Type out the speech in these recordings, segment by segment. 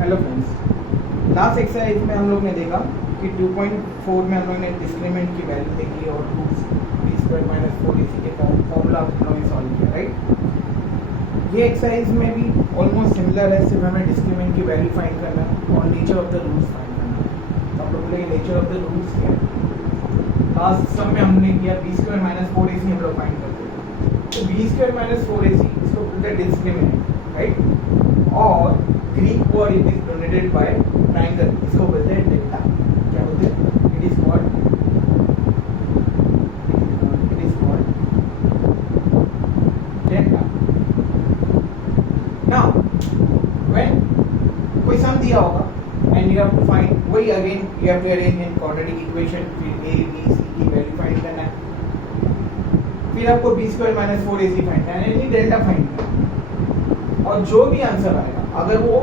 Hello friends, last exercise में हम लोग ने देखा कि 2.4 में हम लोग ने डिस्क्रीमेंट की वैल्यू देखी और roots B square minus 4ac के फॉर्मूला हम लोग ने सॉल्व किया, राइट। ये एक्सरसाइज में भी ऑलमोस्ट सिमिलर है, सिर्फ हमें डिस्क्रीमेंट की वैल्यू फाइंड करना है और nature of the roots find करना है। तो हम लोग बोलेंगे नेचर ऑफ द रूट्स क्या है। लास्ट सम में हमने किया बी स्क्वायर माइनस 4ac हम लोग फाइंड करते हैं। तो बी स्क्वायर माइनस 4ac इसको बोलते हैं डिस्क्रीमेंट, राइट। और Greek word it is donated by triangle, इसको बोलते हैं डेल्टा। क्या बोलते हैं? It is called delta. Now when कोई सम दिया होगा and you have to find, वही again you have to arrange in quadratic equation, फिर a b c की वैल्यू फाइंड करना है, फिर आपको b square minus 4ac find करना है, यानी डेल्टा फाइंड करना है। और जो भी आंसर आएगा, अगर वो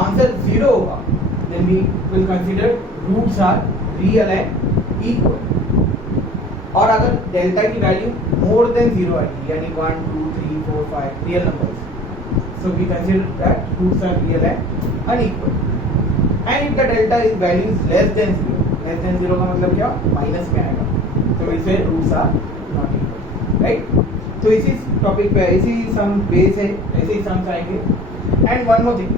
आंसर 0 होगा then we will consider roots are real and equal। और अगर डेल्टा की वैल्यू मोर देन 0 आएगी, यानी 1 2 3 4 5 real numbers, so we consider that roots are real and unequal। and if the delta is value is less than 0 का मतलब क्या? Minus में आएगा, तो इसे roots are not equal, right. तो इसी टॉपिक पे इसी सम बेस है, ऐसे ही सम्स आएंगे। एंड वन मोर थिंग,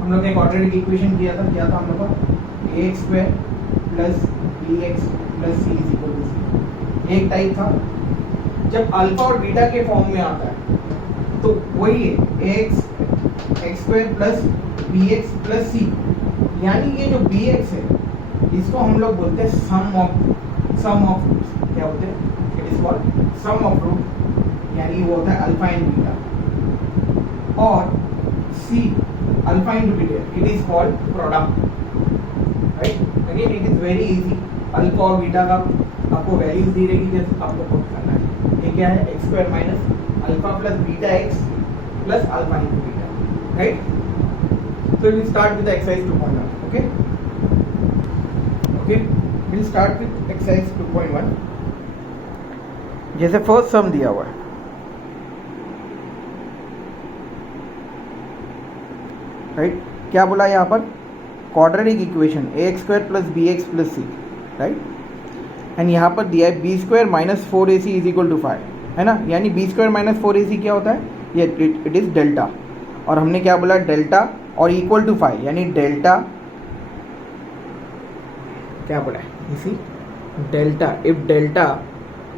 हम लोग ने क्वाड्रेटिक इक्वेशन किया था हम लोग का ax square plus bx plus c is equal to c। एक टाइप था जब अल्फा और बीटा के फॉर्म में आता है, तो वही है x square plus bx plus c, यानी ये जो bx है इसको हम लोग बोलते हैं सम ऑफ रूट्स। क्या बोलते हैं? It is called sum of root, यानी वो होता है अल्फा एंड बीटा। और c alpha into beta, it is called product, right. Again it is very easy. Alpha और बीटा का आपको वैल्यूज दी रहेगी, जैसे आपको पुट करना है। ये क्या है? X square minus alpha plus beta x plus alpha into beta, right. So we'll start with the exercise 2.1, okay, we'll start with exercise 2.1। जैसे फर्स्ट सम दिया हुआ है, राइट। क्या बोला यहाँ पर? Quadratic equation ax square plus bx plus c, right. And यहाँ पर दिया है b square minus 4ac is equal to 5, है ना। यानी b स्क्वायर माइनस 4ac क्या होता है? ये इट इज डेल्टा। और हमने क्या बोला? डेल्टा और इक्वल टू 5, यानी डेल्टा क्या बोला है? इसी delta, if delta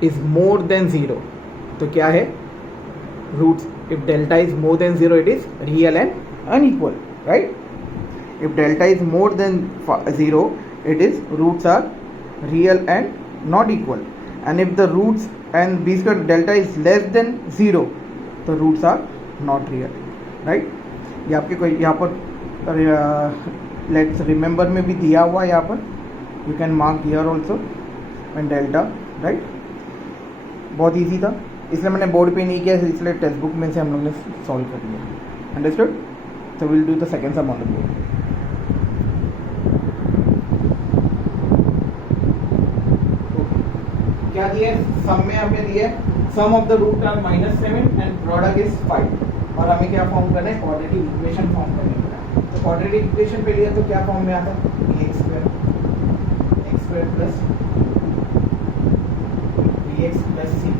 is more than 0 तो क्या है? Roots. If delta is more than 0 it is real and unequal, right? If delta is more than 0 it is roots are real and not equal, and if the roots and b square delta is less than 0 the roots are not real, right? ये आपके कोई यहाँ पर let's remember में भी दिया हुआ है, यहाँ पर you can mark here also and delta, right. बहुत ईजी था, इसलिए मैंने बोर्ड पे नहीं किया, इसलिए टेक्स्ट बुक में से हम लोग ने सॉल्व कर लिया। Understood? So we'll do the second sum on the board। क्या दिया है सम में? हमें दिया है sum of the root are -7 and product is 5, और हमें क्या फॉर्म करना है? क्वाड्रेटिक इक्वेशन फॉर्म करने का। तो क्वाड्रेटिक इक्वेशन पे लिया तो क्या फॉर्म में आता है? x square plus bx plus c।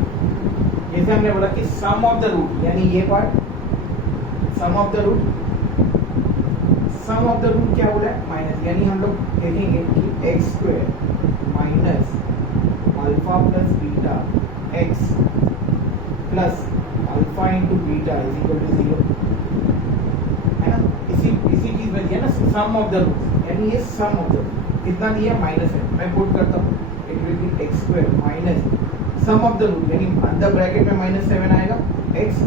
जैसे हमने बोला कि सम ऑफ द रूट, यानी ये part sum of the root, sum of the root क्या बोला है? माइनस, यानी हम लोग देखेंगे कि x square minus alpha plus beta x plus alpha into beta is equal to 0, है ना। इसी चीज में दिया ना सम ऑफ द रूट, यानी ये सम ऑफ द रूट कितना दिया? -7। मैं पुट करता हूँ, it will be x square minus sum of the root, यानी अंदर ब्रैकेट में -7 आएगा, x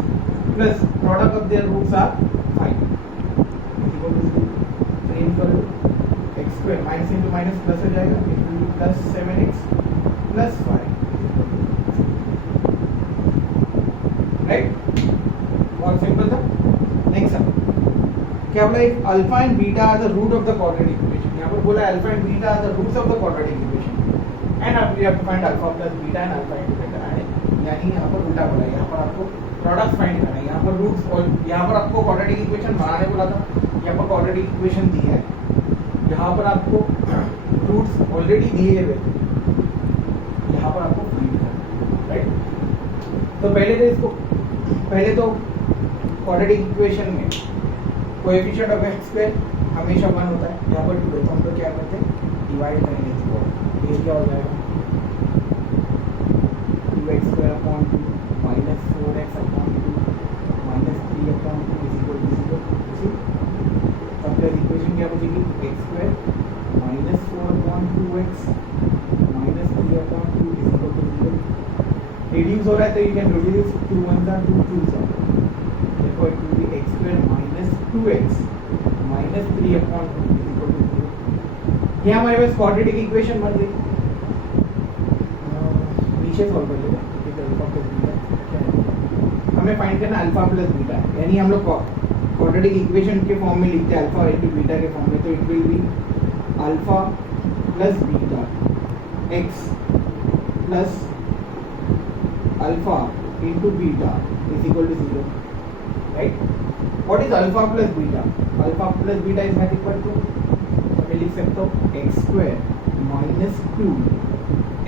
plus product of their roots are 5 x square minus into minus plus हो जाएगा, it will be plus 7x plus 5, right. बहुत simple था। Next sum क्या बोला? If alpha and beta are the root of the quadratic equation. यहाँ पर बोला alpha and beta are the roots of the quadratic equation and we have to find alpha plus beta and alpha into beta, यानी यहाँ पर उल्टा बोला, यहाँ पर आपको प्रोडक्ट फाइंड करना है। यहाँ पर रूट्स और यहाँ पर आपको क्वाड्रेटिक इक्वेशन बनाने बोला था, यहाँ पर क्वाड्रेटिक इक्वेशन दी है, यहाँ पर आपको रूट्स ऑलरेडी दिए हुए थे, यहाँ पर आपको फाइंड करना, राइट। तो पहले तो क्वाड्रेटिक इक्वेशन में कोएफिशिएंट ऑफ एक्स स्क्वायर हमेशा 1 होता है, यहाँ पर 2 है, तो हम लोग क्या करते हैं, डिवाइड करेंगे इसको, ये क्या हो जाएगा 2x square upon 2 minus 4x upon 2 minus 3 upon 2 is equal to 0। तब प्लस इक्वेशन क्या बचेगी, x square minus 4 upon 2x minus 3 upon 2 is equal to 0। Reduce हो रहा है तो यू कैन रिड्यूस 2 1 सा 2 2 सा, देखो it will be x square minus 2x minus 3 upon 2 is equal to 0। ये हमारे पास क्वाड्रेटिक इक्वेशन बन गई। नीचे सॉल्व कर लेंगे, ठीक है। अल्फा प्लस बीटा हमें फाइंड करना अल्फा प्लस बीटा, यानी हम लोग क्वाड्रेटिक इक्वेशन के फॉर्म में लिखते हैं अल्फा इनटू बीटा के फॉर्म में, तो it will be alpha plus beta x plus alpha into beta is equal to 0, right. What is alpha plus beta? Alpha plus beta is not equal to, तो मैं लिख सकता हूँ x square minus 2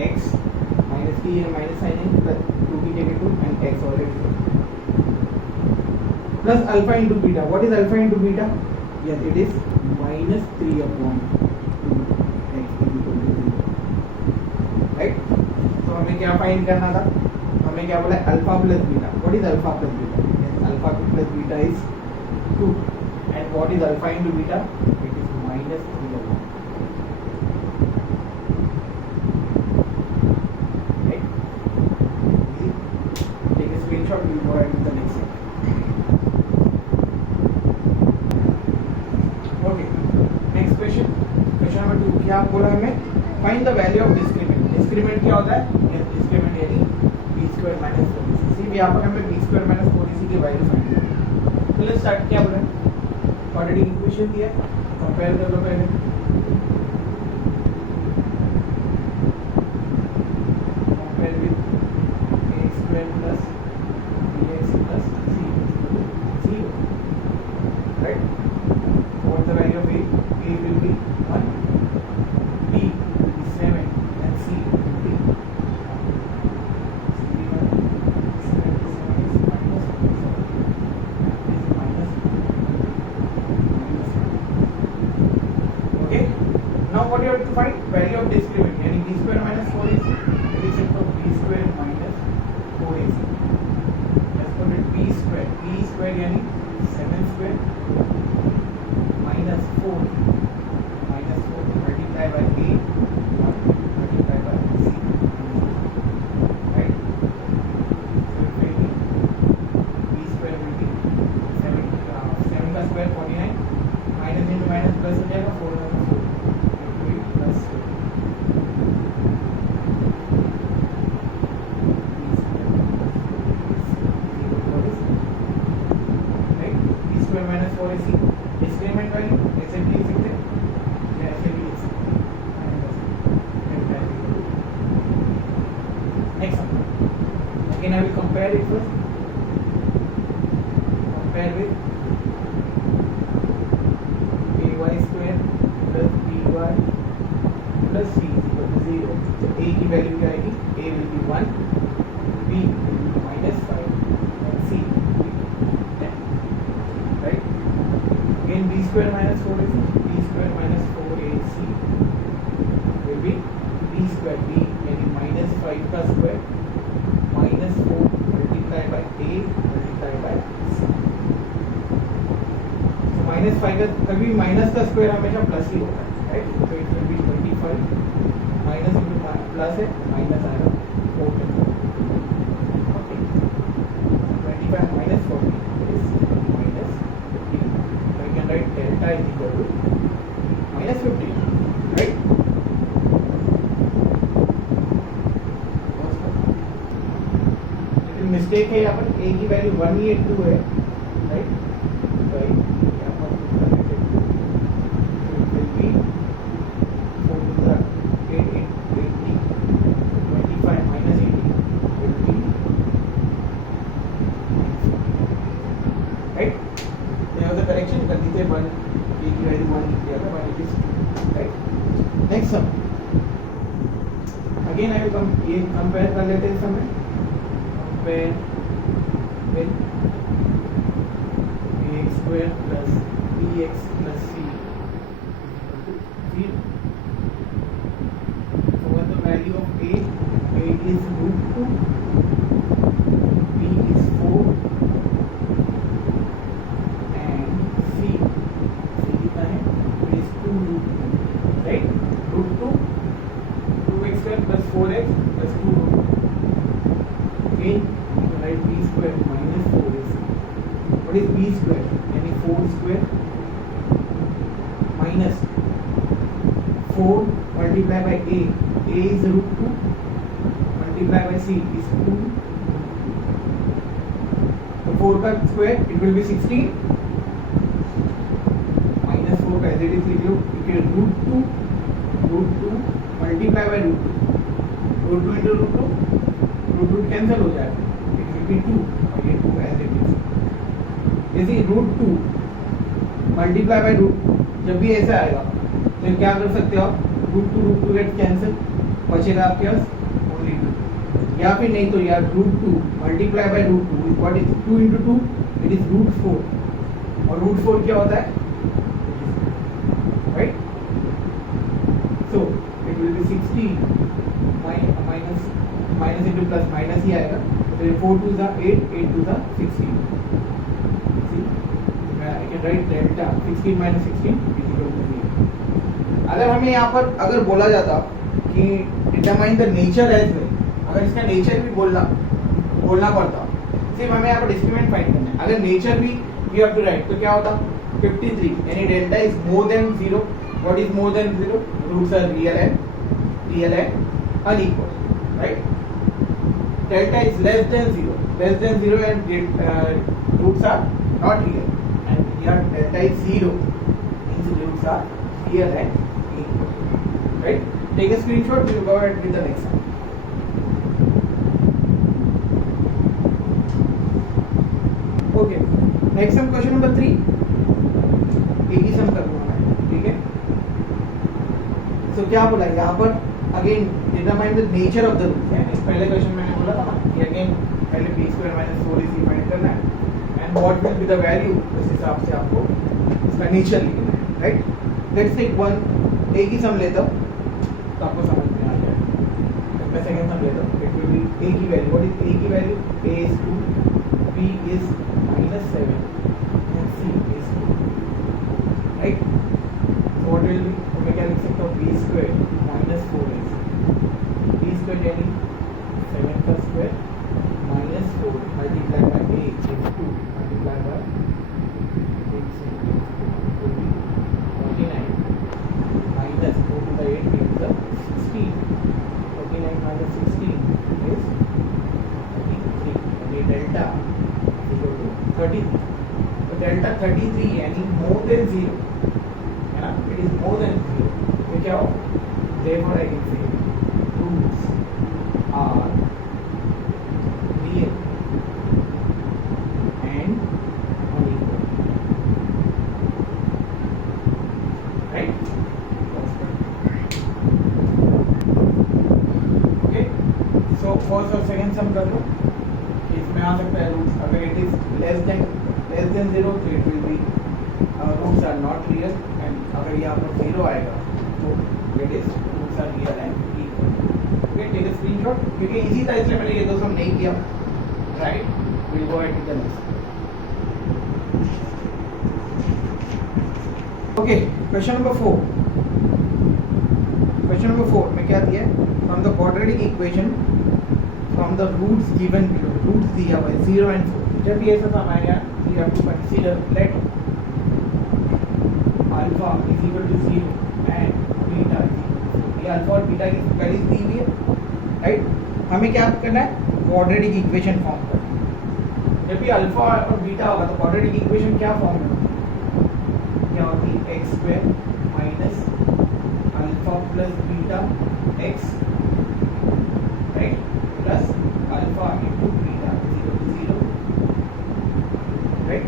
x minus की ये minus sign है, plus 2 की जगह 2 and x already plus alpha into beta. What is alpha into beta? Yes it is minus 3 upon 2 x is equal to 0, right. तो हमें क्या फाइंड करना था, हमें क्या बोला alpha plus beta. What is alpha plus beta? Yes alpha plus beta is 2 and what is alpha into beta? It is minus 3 upon, screenshot, we will go ahead with the next step. Okay, next question, question number 2। क्या बोला हमें, find the value of discriminant। discriminant क्या होता है, ये discriminant यानी b square minus 4ac। भी यहाँ पर हमें b square minus 4ac की वैल्यू फाइंड करनी है। तो लेट्स स्टार्ट, क्या बोला क्वाड्रेटिक इक्वेशन दिया है, कंपेयर कर लो पहले। Compare with a square plus bx plus c is 0, right? What the value of a? A will be 1, b will be 7 and c will be 1. c will be 1, 7 is minus 7 is minus 1. Okay, now what you have to find? Value of discriminant, यानी b square minus 4ac, it is equal to b square minus 4ac। b square यानी 7 square minus 4 multiply by a multiply by c, right? So it will be b square will be 7 का square 49 minus into minus plus हो जाएगा 4 का 4 it will be plus 2। minus 4ac discriminant value ऐसे भी लिख सकते हैं या ऐसे भी लिख सकते हैं। Next again I will compare it first, compare with ay square plus by plus c is equal to 0। तो a की वैल्यू क्या आएगी, a will be 1, b will be minus 5 and c again b square minus 4ac, b square minus 4ac will be b square, b यानी minus 5 का square minus 4 multiplied by a multiplied by c। तो minus 5 का कभी minus का square हमेशा plus ही होता है, right? तो it will be 25 minus into plus है minus आएगा 4, okay, 25 minus 40 is minus 15। So you can write delta is equal to minus 15, right? लेकिन मिस्टेक है यहाँ पर, a की वैल्यू 182 है, राइट? तो यहाँ पर it will be 4 to the 8 80 25 minus 80 will be नीचे 1 a की वैल्यू 1 लिख दिया था 1 is right. Next sum again I will ये कंपेयर कर लेते हैं. इस समय compare with ax square plus bx plus c equal to 0. So what the value of a is root 2, b is 4 and c कितना है, is 2 root 2, right? root 2 2x square plus 4x plus 2 root 2. Again you write b square minus 4ac. What is b square? यानी 4 square minus 4 multiply by a is root 2 multiply by c is 2. So 4 का square it will be 16 minus 4 का as it is लिख लो, root 2 multiply by root 2 into root 2 cancel हो जाएगा, it will be 2 और ये 2 as it is. जैसे root 2 multiply by root 2 जब भी ऐसा आएगा तो क्या कर सकते हो आप, root 2 गेट कैंसिल, बचेगा आपके पास ओनली 2. या फिर नहीं तो यार root 2 multiply by root 2 what is 2 into 2 it is root 4 और root 4 क्या होता है, right. So it will be 16 minus into plus minus ही आएगा, तो 4 2 जा 8 8 2 जा 16. I can write delta 16 minus 16 is equal to 0. अगर हमें यहाँ पर अगर बोला जाता कि determine the nature as well, अगर इसका नेचर भी बोलना पड़ता, सिर्फ हमें यहाँ पर डिस्क्रिमिनेंट फाइंड करना है. अगर नेचर भी यू हैव टू राइट तो क्या होता 53 यानी delta is more than 0. What is more than 0? Roots are real and unequal, right. Delta is less than 0 and roots are not real. Here delta is 0 means roots are real and equal, right? Take a screenshot, we will go ahead with the next one. Okay, next sum question number 3. एक ही sum कर दूंगा मैं, ठीक है. So क्या बोला यहाँ पर again determine the nature of the roots है. इस पहले क्वेश्चन मैंने बोला था कि again पहले b square minus 4ac find करना है. What will be the value? इस हिसाब से आपको इसका नेचर लिखना है, राइट. लेट्स टेक वन, एक ही सम लेता हूँ तो आपको समझ में आ जाएगा. मैं सेकंड सम लेता हूँ, इट विल बी a की वैल्यू. व्हाट इज a की value? a is 2, b is -7 and c is 2, right. so what will be, तो मैं क्या लिख सकता हूँ, b square minus 4ac. b square यानी 7 का square minus 4 multiplied by a is 2 multiplied by 6 will be 49 minus 4 to the 8 gives the 16. 49 minus 16 is 33 and a delta is equal to 33. So delta 33 यानी more than 0 है ना, it is more than 0. तो क्या हो, therefore I can say roots are real and unequal, right? Okay, so first और second sum कर लो. इसमें आ सकता है रूट्स, अगर it is less than 0 तो it will be roots are not real, and अगर यहाँ पर 0 आएगा तो it is roots are real and equal. Okay, take a screenshot क्योंकि इजी था इसलिए मैंने ये दो सम नहीं किया, right? We'll go ahead with the next. Okay, question number 4. Question number 4 में क्या दिया है? From the quadratic equation, from the roots given below, roots दिया हुआ है 0 and 4. जब भी ऐसा सम आएगा, you have to consider let alpha is equal to 0 and beta is equal to 4. ये अल्फा और बीटा की वैल्यूज दी हुई है, राइट. हमें क्या करना है, क्वाड्रेटिक इक्वेशन फॉर्म करना है. जब भी अल्फा और बीटा होगा तो क्वाड्रेटिक इक्वेशन क्या फॉर्म में क्या होती है, x square minus alpha plus beta x, right, plus alpha into beta is equal to 0, right.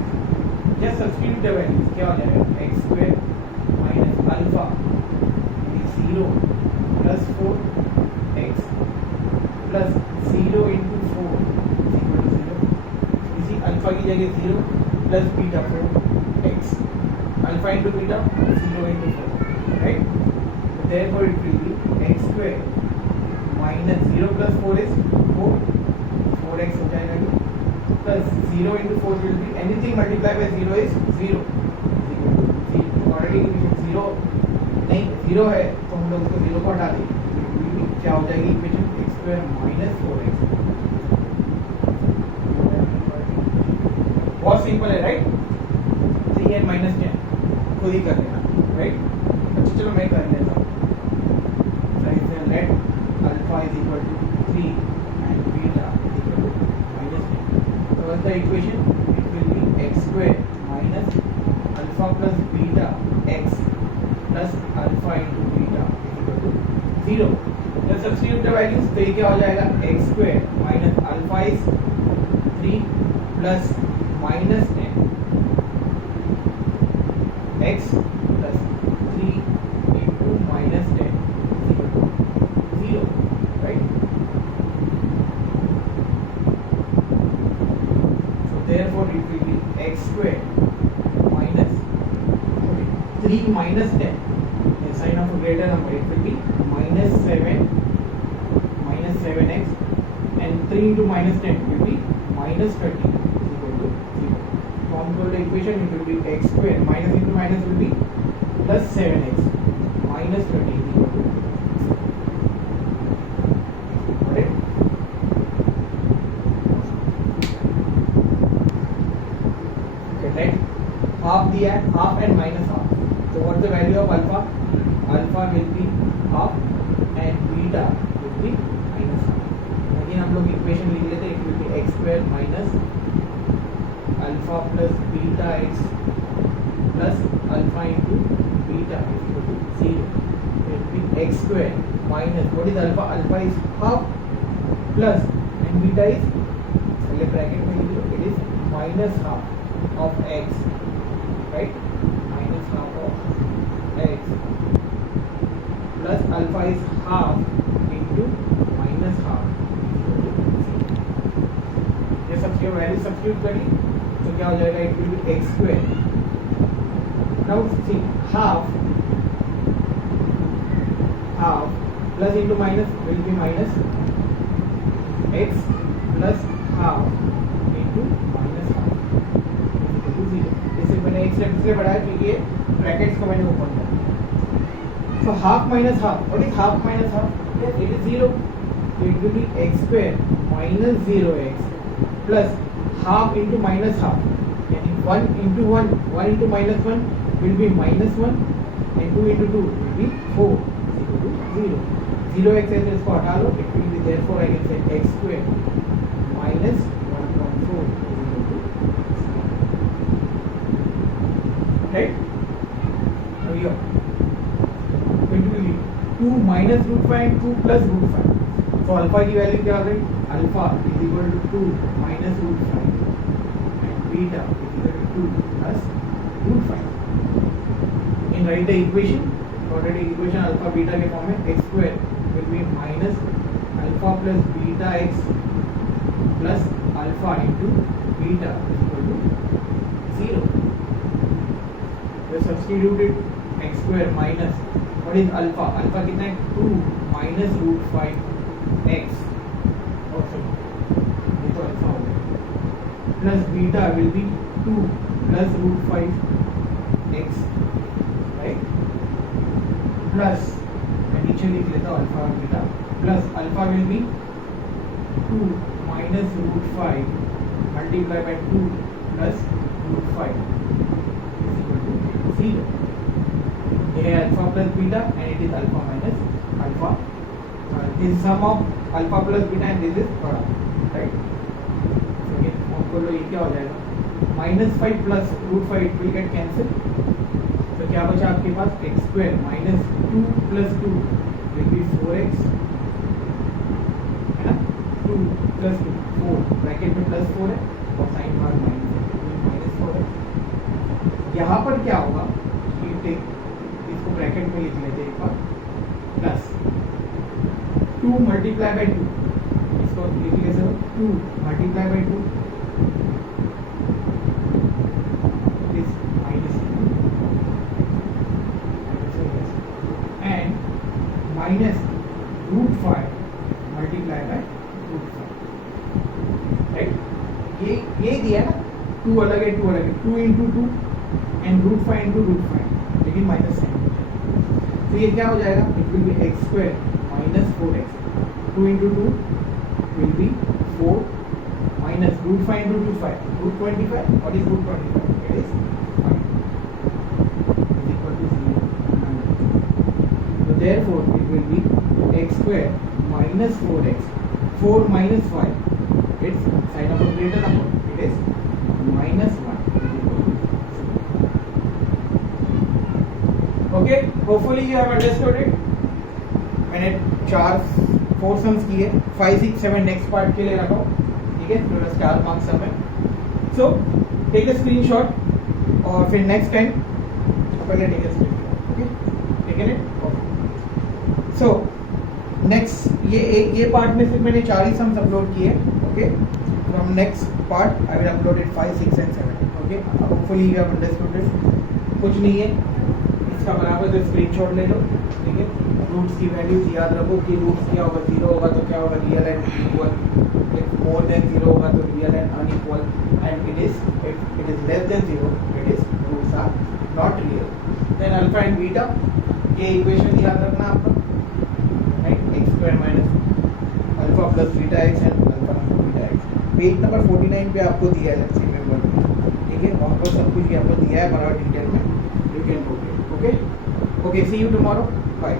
Just substitute the values, क्या जाएगा x square minus alpha 0 plus 4 x plus 0 into 4 equal to 0. इसी alpha की जगह 0 plus beta 4 x alpha into beta 0 into 4, right. Therefore it will be x square minus 0 plus 4 is 4x हो जाएगा plus 0 into 4 will be anything multiplied by 0 is 0. Already 0 नहीं 0 है तो हम लोग उसको 0 को हटा देंगे. क्या हो जाएगी equation x square minus 4x. बहुत सिंपल है, राइट. 3 and minus 10 खुद ही कर लेना, राइट. अच्छा चलो मैं कर लेता हूँ. Let alpha is equal to 3 and beta is equal to minus 10. So what's the equation? It will be x square minus alpha plus beta x plus alpha into beta is equal to 0. Just substitute the values. तो ये क्या हो जाएगा x square minus alpha is 3 plus minus 10 x plus 3 into minus 10 is equal to 0, right? So therefore it will be x square minus 3 minus 10. The sign of a greater number, it will be minus 7x and 3 into minus 10 will be minus 30 is equal to 0. From the equation it will be x square minus into minus will be plus 7x minus 30 is equal to 0. Half दिया है, half and minus half. So what's the value of alpha? Alpha will be half and beta will be minus half. Again हम लोग equation लिख लेते हैं. It will be x square minus alpha plus beta x plus alpha into beta is equal to 0. It will be x square minus what is alpha? Alpha is half plus and beta is पहले bracket में लिखो. It is minus half of x. Right, minus half of x plus alpha is half into minus half. ये सबके value substitute करिए तो क्या हो जाएगा? It will be x square. Now see half plus into minus will be minus x plus half into minus half is equal to 0. मैंने एक step इसलिए बढ़ाया क्योंकि ये ब्रैकेट्स को मैंने ओपन किया. So half minus half, what is half minus half? It is 0. It will be x square minus 0x plus half into minus half, यानी 1 into 1 1 into minus 1 will be minus 1 and 2 into 2 will be 4 equal to 0. 0x है तो इसको हटा लो. It will be therefore I can say x square minus 1.4 right? Now here going to be 2 minus root 5 and 2 plus root 5. So alpha की value क्या आ गई? Alpha is equal to 2 minus root 5 and beta is equal to 2 plus root 5. In write the equation, already equation alpha beta के form में x square will be minus alpha plus beta x plus alpha into beta is equal to 0. Substituted x square minus what is alpha? Alpha कितना है? 2 minus root 5 x. Also ये तो alpha हो गया. Plus beta will be 2 plus root 5 x, right? Plus मैं नीचे लिख लेता हूँ alpha और beta. Plus alpha will be 2 minus root 5 multiplied by 2 plus root 5. 0. ये है alpha plus beta and it is alpha minus alpha. This sum of alpha plus beta and this is product, right. Second form को लो. ये क्या हो जाएगा? -5 plus root 5 it will get cancel. तो क्या बचा आपके पास? x square minus 2 plus 2 will be 4x, है ना. 2 प्लस 2 4 ब्रैकेट में प्लस 4 है और साइन बार माइनस 4x. यहाँ पर क्या होगा कि इसको ब्रैकेट में लिख लेते हैं एक बार, प्लस 2 मल्टीप्लाई बाई 2, इसको लिख लेते हो 2 multiply by 2 is minus and minus √5 multiply by √5, right. ये दिया ना, 2 अलग है 2 अलग है, 2 इंटू 2 एंड √5 इंटू √5, लेकिन माइनस साइन, तो ये क्या हो जाएगा, it will be x square minus 4x, 2 into 2 will be 4 minus √5 into √5, √25, what is √25, it is 5 is equal to 0, so therefore it will be x square minus 4x, 4 minus 5, it's sign of a greater number, it is minus 1 is equal to 0. Okay, hopefully you have understood it. मैंने 4 sums किए, 5 6 7 next part के लिए रखा, ठीक है, थोड़ा star marks सब है। सो टेक अ स्क्रीनशॉट और फिर नेक्स्ट टाइम पहले टेक अ स्क्रीनशॉट, ओके, ठीक है। सो नेक्स्ट ये पार्ट में सिर्फ मैंने 4 ही सम्स अपलोड किए, okay. From next part I will upload it 5 6 and 7, okay. Hopefully you have understood it. कुछ नहीं है, इसका बराबर तो स्क्रीनशॉट ले लो, ठीक है। रूट्स की वैल्यूज याद रखो कि रूट्स क्या होगा, 0 होगा तो क्या होगा, real and equal, if more than 0 होगा तो real and unequal, and it is less than 0 it is roots are not real. Then alpha and beta, ये इक्वेशन याद रखना आपका, right, x square minus alpha plus beta x and alpha beta x. Page number 49 पे आपको दिया है, let's remember, ठीक है, वहाँ पर सब कुछ यहाँ पर दिया है बराबर डिटेल में, you can go, okay. Okay, see you tomorrow. Bye.